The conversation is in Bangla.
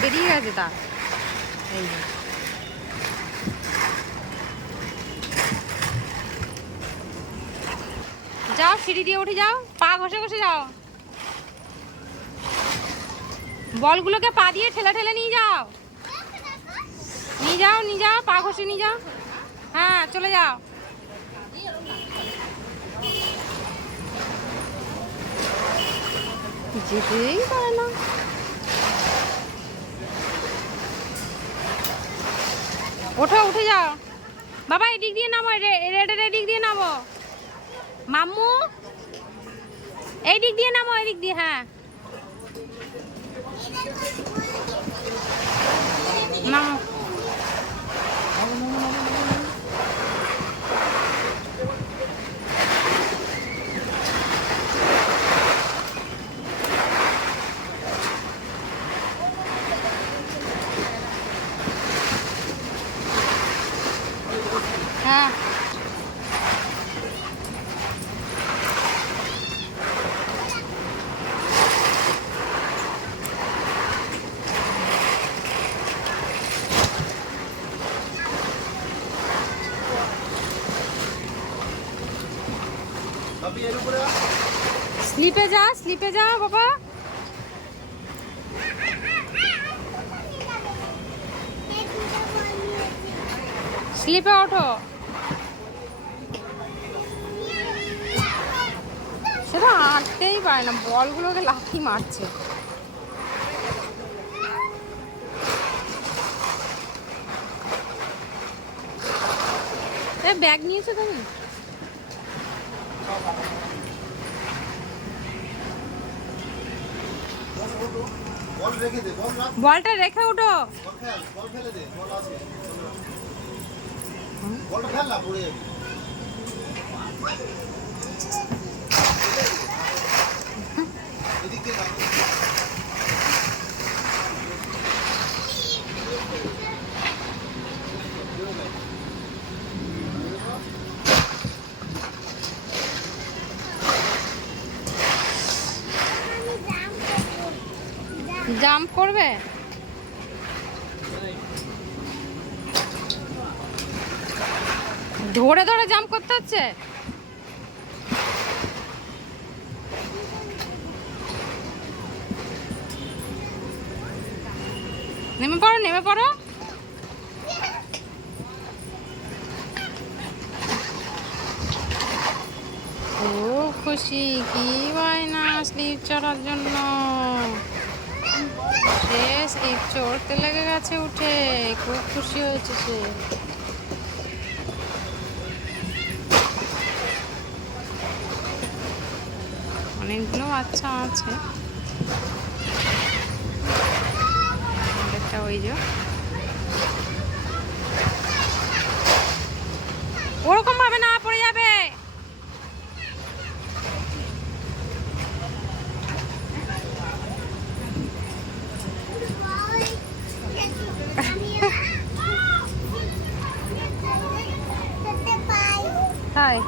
বেরিয়ে গেছে তা। এই যাও, সিঁড়ি দিয়ে উঠে যাও, পা ঘষে ঘষে যাও। বলগুলোকে পা দিয়ে ঠেলে ঠেলে নিয়ে যাও, নিয়ে যাও, নিয়ে যাও, পা ঘষে নিয়ে যাও। হ্যাঁ, চলে যাও। যেতেই পারে না। ওঠো, উঠে যাও বাবা, এদিক দিয়ে নামো, রেডের এদিক দিয়ে নামো। মাম্মু এই দিক দিয়ে নামো, এদিক দিয়ে। হ্যাঁ, নামো। হ্যাঁ, স্লিপে যা, স্লিপে যা বাবা। স্লিপে ওঠো। সেটা হাঁটতেই পারে না, বলগুলোকে লাথি মারছে। ব্যাগ নিয়েছো তুমি? বলটা রেখে উঠো। জাম্প করবে? ধরে ধরে জাম্প করতে হচ্ছে। নেমে পড়ো, নেমে পড়ো। ও খুশি, কি বায়না স্লিপ চড়ার জন্য। সে স্লিপ চড়তে লেগে গেছে উঠে, খুব খুশি হয়েছে সে। অনেকগুলো বাচ্চা আছে, ওই যে ওরকম ভাবে না, পড়ে যাবে। হাই